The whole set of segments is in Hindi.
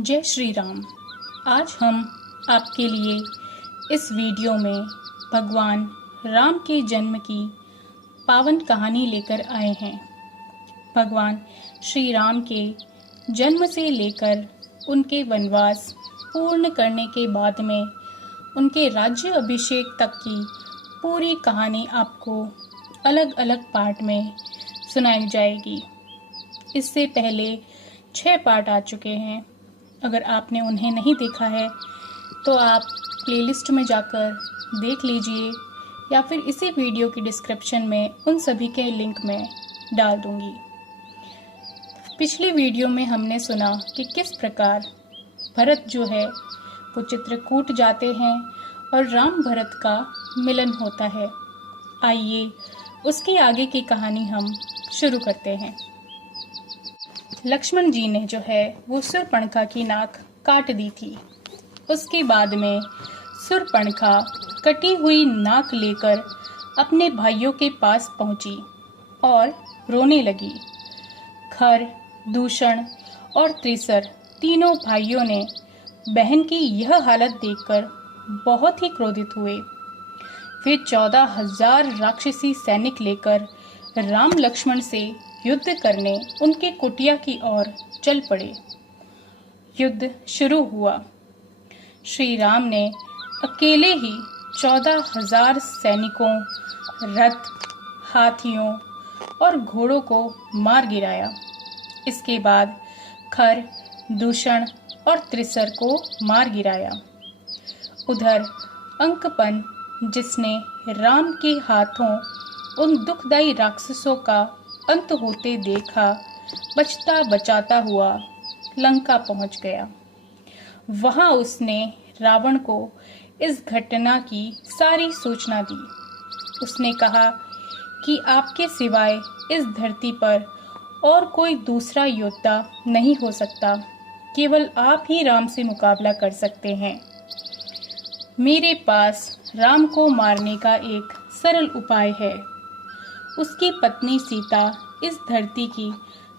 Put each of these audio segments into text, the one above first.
जय श्री राम। आज हम आपके लिए इस वीडियो में भगवान राम के जन्म की पावन कहानी लेकर आए हैं। भगवान श्री राम के जन्म से लेकर उनके वनवास पूर्ण करने के बाद में उनके राज्य अभिषेक तक की पूरी कहानी आपको अलग अलग पार्ट में सुनाई जाएगी। इससे पहले 6 पार्ट आ चुके हैं। अगर आपने उन्हें नहीं देखा है तो आप प्लेलिस्ट में जाकर देख लीजिए या फिर इसी वीडियो की डिस्क्रिप्शन में उन सभी के लिंक में डाल दूंगी। पिछली वीडियो में हमने सुना कि किस प्रकार भरत जो है वो चित्रकूट जाते हैं और राम भरत का मिलन होता है। आइए उसकी आगे की कहानी हम शुरू करते हैं। लक्ष्मण जी ने जो है वो शूर्पणखा की नाक काट दी थी। उसके बाद में शूर्पणखा कटी हुई नाक लेकर अपने भाइयों के पास पहुंची और रोने लगी। खर, दूषण और त्रिसर तीनों भाइयों ने बहन की यह हालत देखकर बहुत ही क्रोधित हुए। वे 14,000 राक्षसी सैनिक लेकर राम लक्ष्मण से युद्ध करने उनके कुटिया की ओर चल पड़े। युद्ध शुरू हुआ। श्री राम ने अकेले ही 14,000 सैनिकों, रथ, हाथियों और घोड़ों को मार गिराया। इसके बाद खर, दूषण और त्रिसर को मार गिराया। उधर अंकपन, जिसने राम के हाथों उन दुखदाई राक्षसों का अंत होते देखा, बचता बचाता हुआ लंका पहुंच गया। वहां उसने रावण को इस घटना की सारी सूचना दी। उसने कहा कि आपके सिवाय इस धरती पर और कोई दूसरा योद्धा नहीं हो सकता। केवल आप ही राम से मुकाबला कर सकते हैं। मेरे पास राम को मारने का एक सरल उपाय है। उसकी पत्नी सीता इस धरती की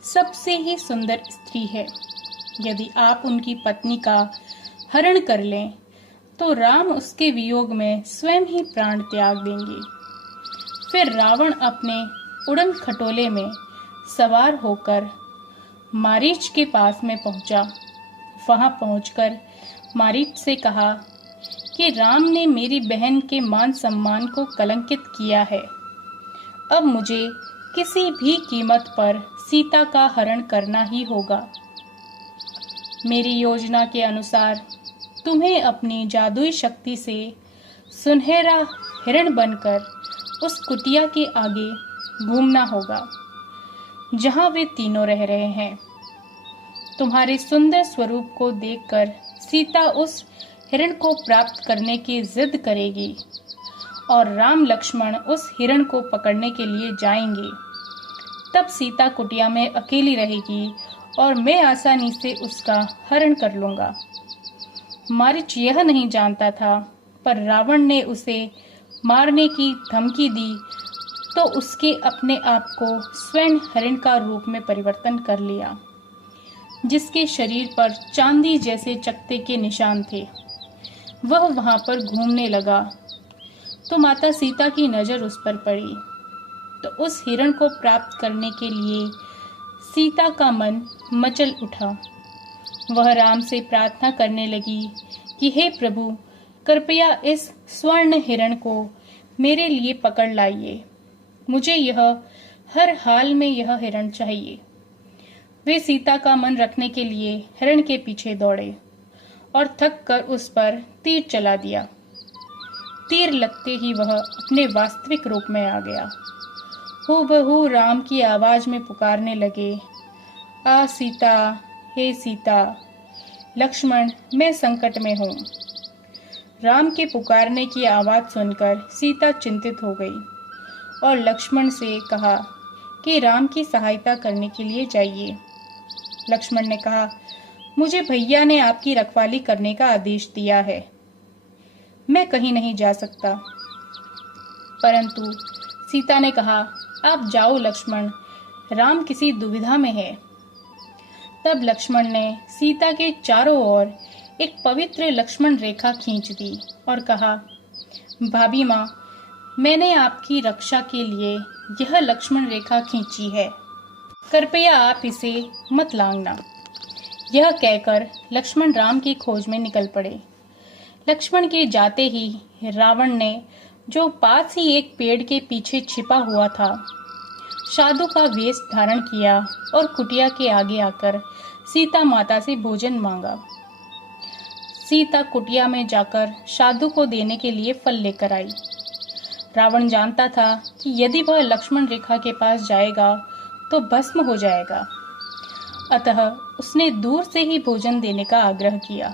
सबसे ही सुंदर स्त्री है। यदि आप उनकी पत्नी का हरण कर लें तो राम उसके वियोग में स्वयं ही प्राण त्याग देंगे। फिर रावण अपने उड़न खटोले में सवार होकर मारीच के पास में पहुंचा। वहां पहुंचकर मारीच से कहा कि राम ने मेरी बहन के मान सम्मान को कलंकित किया है। अब मुझे किसी भी कीमत पर सीता का हरण करना ही होगा। मेरी योजना के अनुसार तुम्हें अपनी जादुई शक्ति से सुनहरा हिरण बनकर उस कुटिया के आगे घूमना होगा जहां वे तीनों रह रहे हैं। तुम्हारे सुंदर स्वरूप को देखकर सीता उस हिरण को प्राप्त करने की जिद करेगी और राम लक्ष्मण उस हिरण को पकड़ने के लिए जाएंगे। तब सीता कुटिया में अकेली रहेगी और मैं आसानी से उसका हरण कर लूंगा। मारीच यह नहीं जानता था, पर रावण ने उसे मारने की धमकी दी तो उसके अपने आप को स्वयं हरिण का रूप में परिवर्तन कर लिया, जिसके शरीर पर चांदी जैसे चकते के निशान थे। वह वहां पर घूमने लगा तो माता सीता की नजर उस पर पड़ी। तो उस हिरण को प्राप्त करने के लिए सीता का मन मचल उठा। वह राम से प्रार्थना करने लगी कि हे प्रभु, कृपया इस स्वर्ण हिरण को मेरे लिए पकड़ लाइए। मुझे हर हाल में यह हिरण चाहिए। वे सीता का मन रखने के लिए हिरण के पीछे दौड़े और थक कर उस पर तीर चला दिया। तीर लगते ही वह अपने वास्तविक रूप में आ गया। हूबहू राम की आवाज में पुकारने लगे, आ सीता, हे सीता, लक्ष्मण, मैं संकट में हूँ। राम के पुकारने की आवाज सुनकर सीता चिंतित हो गई और लक्ष्मण से कहा कि राम की सहायता करने के लिए जाइए। लक्ष्मण ने कहा, मुझे भैया ने आपकी रखवाली करने का आदेश दिया है। मैं कहीं नहीं जा सकता। परंतु सीता ने कहा, आप जाओ लक्ष्मण, राम किसी दुविधा में है। तब लक्ष्मण ने सीता के चारों ओर एक पवित्र लक्ष्मण रेखा खींच दी और कहा, भाभी माँ, मैंने आपकी रक्षा के लिए यह लक्ष्मण रेखा खींची है, कृपया आप इसे मत लांघना। यह कहकर लक्ष्मण राम की खोज में निकल पड़े। लक्ष्मण के जाते ही रावण ने, जो पास ही एक पेड़ के पीछे छिपा हुआ था, साधु का वेश धारण किया और कुटिया के आगे आकर सीता माता से भोजन मांगा। सीता कुटिया में जाकर साधु को देने के लिए फल लेकर आई। रावण जानता था कि यदि वह लक्ष्मण रेखा के पास जाएगा तो भस्म हो जाएगा, अतः उसने दूर से ही भोजन देने का आग्रह किया।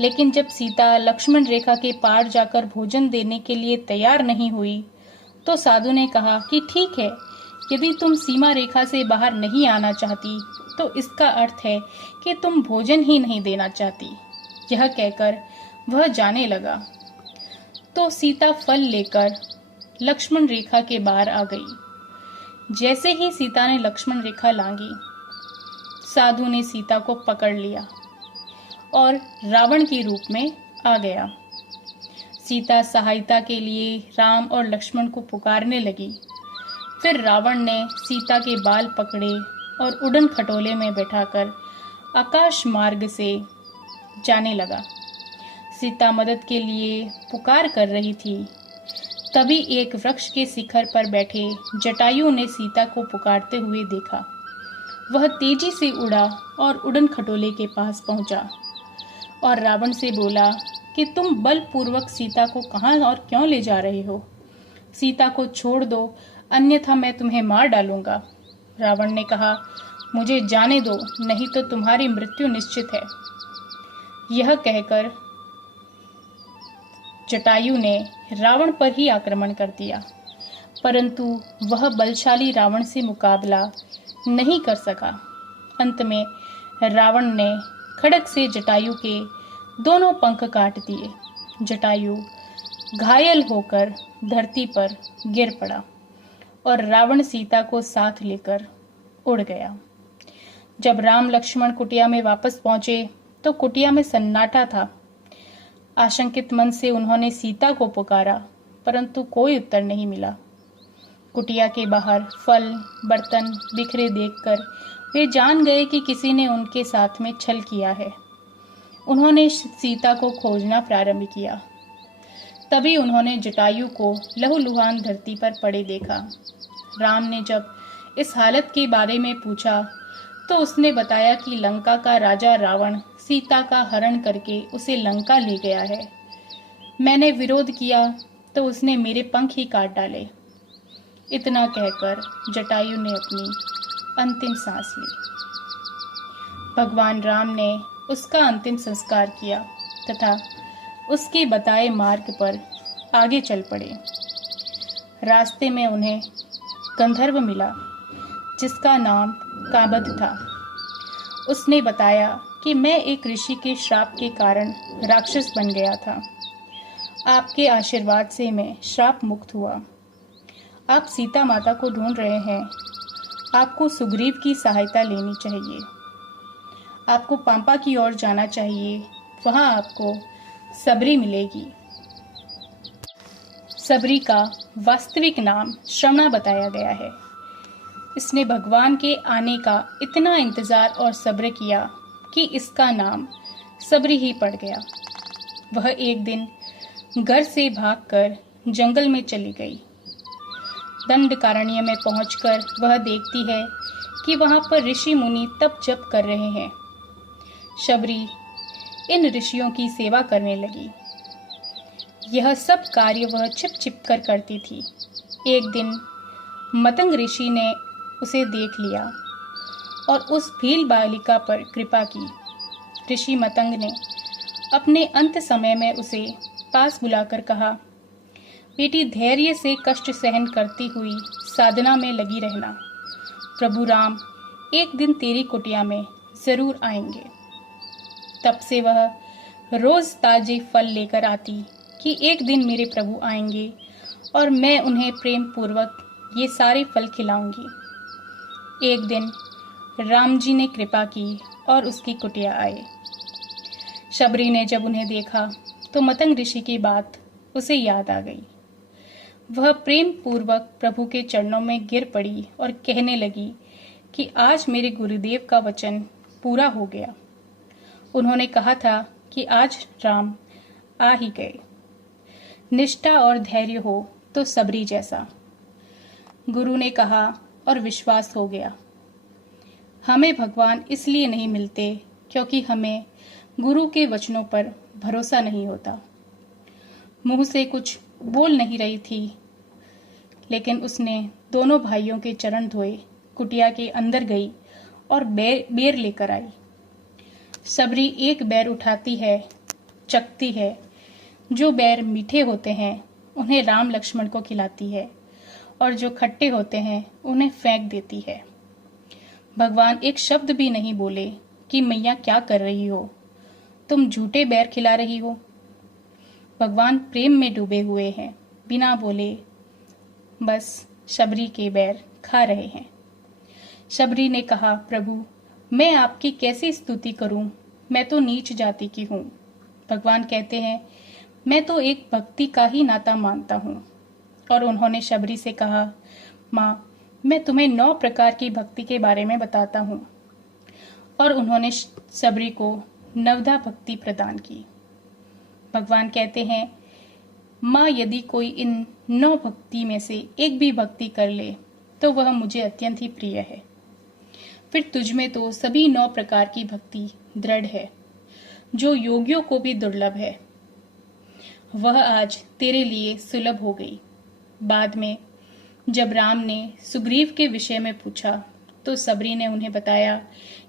लेकिन जब सीता लक्ष्मण रेखा के पार जाकर भोजन देने के लिए तैयार नहीं हुई तो साधु ने कहा कि ठीक है, यदि तुम सीमा रेखा से बाहर नहीं आना चाहती तो इसका अर्थ है कि तुम भोजन ही नहीं देना चाहती। यह कहकर वह जाने लगा तो सीता फल लेकर लक्ष्मण रेखा के बाहर आ गई। जैसे ही सीता ने लक्ष्मण रेखा लांघी, साधु ने सीता को पकड़ लिया और रावण के रूप में आ गया। सीता सहायता के लिए राम और लक्ष्मण को पुकारने लगी। फिर रावण ने सीता के बाल पकड़े और उड़न खटोले में बैठाकर आकाश मार्ग से जाने लगा। सीता मदद के लिए पुकार कर रही थी। तभी एक वृक्ष के शिखर पर बैठे जटायु ने सीता को पुकारते हुए देखा। वह तेजी से उड़ा और उड़न खटोले के पास पहुंचा और रावण से बोला कि तुम बलपूर्वक सीता को कहां और क्यों ले जा रहे हो? सीता को छोड़ दो, अन्यथा मैं तुम्हें मार डालूंगा। रावण ने कहा, मुझे जाने दो, नहीं तो तुम्हारी मृत्यु निश्चित है। यह कहकर जटायु ने रावण पर ही आक्रमण कर दिया, परंतु वह बलशाली रावण से मुकाबला नहीं कर सका। अंत में रावण ने खड्ग से जटायु के दोनों पंख काट दिए। जटायु घायल होकर धरती पर गिर पड़ा और रावण सीता को साथ लेकर उड़ गया। जब राम लक्ष्मण कुटिया में वापस पहुंचे तो कुटिया में सन्नाटा था। आशंकित मन से उन्होंने सीता को पुकारा, परंतु कोई उत्तर नहीं मिला। कुटिया के बाहर फल बर्तन बिखरे देखकर वे जान गए कि किसी ने उनके साथ में छल किया है। उन्होंने सीता को खोजना प्रारंभ किया। तभी उन्होंने जटायु को लहूलुहान धरती पर पड़े देखा। राम ने जब इस हालत के बारे में पूछा तो उसने बताया कि लंका का राजा रावण सीता का हरण करके उसे लंका ले गया है। मैंने विरोध किया तो उसने मेरे पंख ही काट डाले। इतना कहकर जटायु ने अपनी अंतिम सांस ली। भगवान राम ने उसका अंतिम संस्कार किया तथा उसके बताए मार्ग पर आगे चल पड़े। रास्ते में उन्हें गंधर्व मिला जिसका नाम काबद था। उसने बताया कि मैं एक ऋषि के श्राप के कारण राक्षस बन गया था। आपके आशीर्वाद से मैं श्राप मुक्त हुआ। आप सीता माता को ढूंढ रहे हैं। आपको सुग्रीव की सहायता लेनी चाहिए। आपको पंपा की ओर जाना चाहिए, वहां आपको सबरी मिलेगी। सबरी का वास्तविक नाम श्रवणा बताया गया है। इसने भगवान के आने का इतना इंतजार और सब्र किया कि इसका नाम सबरी ही पड़ गया। वह एक दिन घर से भागकर जंगल में चली गई। दंडकारण्य में पहुंचकर वह देखती है कि वहां पर ऋषि मुनि तप जप कर रहे हैं। शबरी इन ऋषियों की सेवा करने लगी। यह सब कार्य वह छिप छिप कर करती थी। एक दिन मतंग ऋषि ने उसे देख लिया और उस भील बालिका पर कृपा की। ऋषि मतंग ने अपने अंत समय में उसे पास बुलाकर कहा, बेटी, धैर्य से कष्ट सहन करती हुई साधना में लगी रहना। प्रभु राम एक दिन तेरी कुटिया में जरूर आएंगे। तब से वह रोज ताजे फल लेकर आती कि एक दिन मेरे प्रभु आएंगे और मैं उन्हें प्रेम पूर्वक ये सारे फल खिलाऊंगी। एक दिन राम जी ने कृपा की और उसकी कुटिया आए। शबरी ने जब उन्हें देखा तो मतंग ऋषि की बात उसे याद आ गई। वह प्रेम पूर्वक प्रभु के चरणों में गिर पड़ी और कहने लगी कि आज मेरे गुरुदेव का वचन पूरा हो गया। उन्होंने कहा था कि आज राम आ ही गए। निष्ठा और धैर्य हो तो सबरी जैसा, गुरु ने कहा और विश्वास हो गया। हमें भगवान इसलिए नहीं मिलते क्योंकि हमें गुरु के वचनों पर भरोसा नहीं होता। मुंह से कुछ बोल नहीं रही थी, लेकिन उसने दोनों भाइयों के चरण धोए, कुटिया के अंदर गई और बेर लेकर आई। सबरी एक बेर उठाती है, चखती है। जो बेर मीठे होते हैं उन्हें राम लक्ष्मण को खिलाती है और जो खट्टे होते हैं उन्हें फेंक देती है। भगवान एक शब्द भी नहीं बोले कि मैया क्या कर रही हो, तुम झूठे बेर खिला रही हो। भगवान प्रेम में डूबे हुए हैं, बिना बोले बस शबरी के बैर खा रहे हैं। शबरी ने कहा, प्रभु मैं आपकी कैसे स्तुति करूं, मैं तो नीच जाति की हूं। भगवान कहते हैं, मैं तो एक भक्ति का ही नाता मानता हूं। और उन्होंने शबरी से कहा, माँ मैं तुम्हें 9 प्रकार की भक्ति के बारे में बताता हूं। और उन्होंने शबरी को नवधा भक्ति प्रदान की। भगवान कहते हैं, माँ यदि कोई इन 9 भक्ति में से एक भी भक्ति कर ले तो वह मुझे अत्यंत ही प्रिय है। फिर तुझ में तो सभी 9 प्रकार की भक्ति दृढ़ है, जो योगियों को भी दुर्लभ है। वह आज तेरे लिए सुलभ हो गई। बाद में जब राम ने सुग्रीव के विषय में पूछा तो सबरी ने उन्हें बताया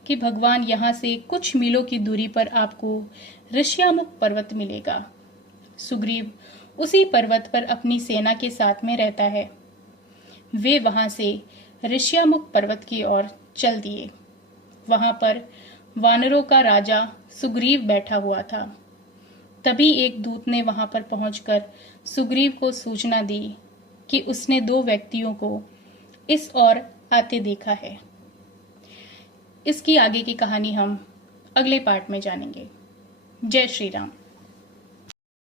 कि भगवान यहाँ से कुछ मीलों की दूरी पर आपको ऋष्यामुख पर्वत मिलेगा। सुग्रीव उसी पर्वत पर अपनी सेना के साथ में रहता है। वे वहां से ऋष्यामुख पर्वत की ओर चल दिए। वहां पर वानरों का राजा सुग्रीव बैठा हुआ था। तभी एक दूत ने वहां पर पहुंचकर सुग्रीव को सूचना दी कि उसने 2 व्यक्तियों को इस ओर आते देखा है। इसकी आगे की कहानी हम अगले पार्ट में जानेंगे। जय श्री राम।